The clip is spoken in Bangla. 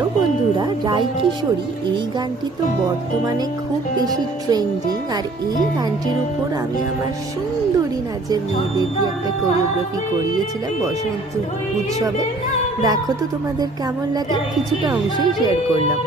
হ্যালো বন্ধুরা, রায়কিশোরী এই গানটি তো বর্তমানে খুব বেশি ট্রেন্ডিং। আর এই গানটির উপর আমি আমার সুন্দরী নাচের মেয়েদের দিয়ে একটা কোরিওগ্রাফি করিয়েছিলাম বসন্ত উৎসবে। দেখো তো তোমাদের কেমন লাগে, কিছুটা অংশই শেয়ার করলাম।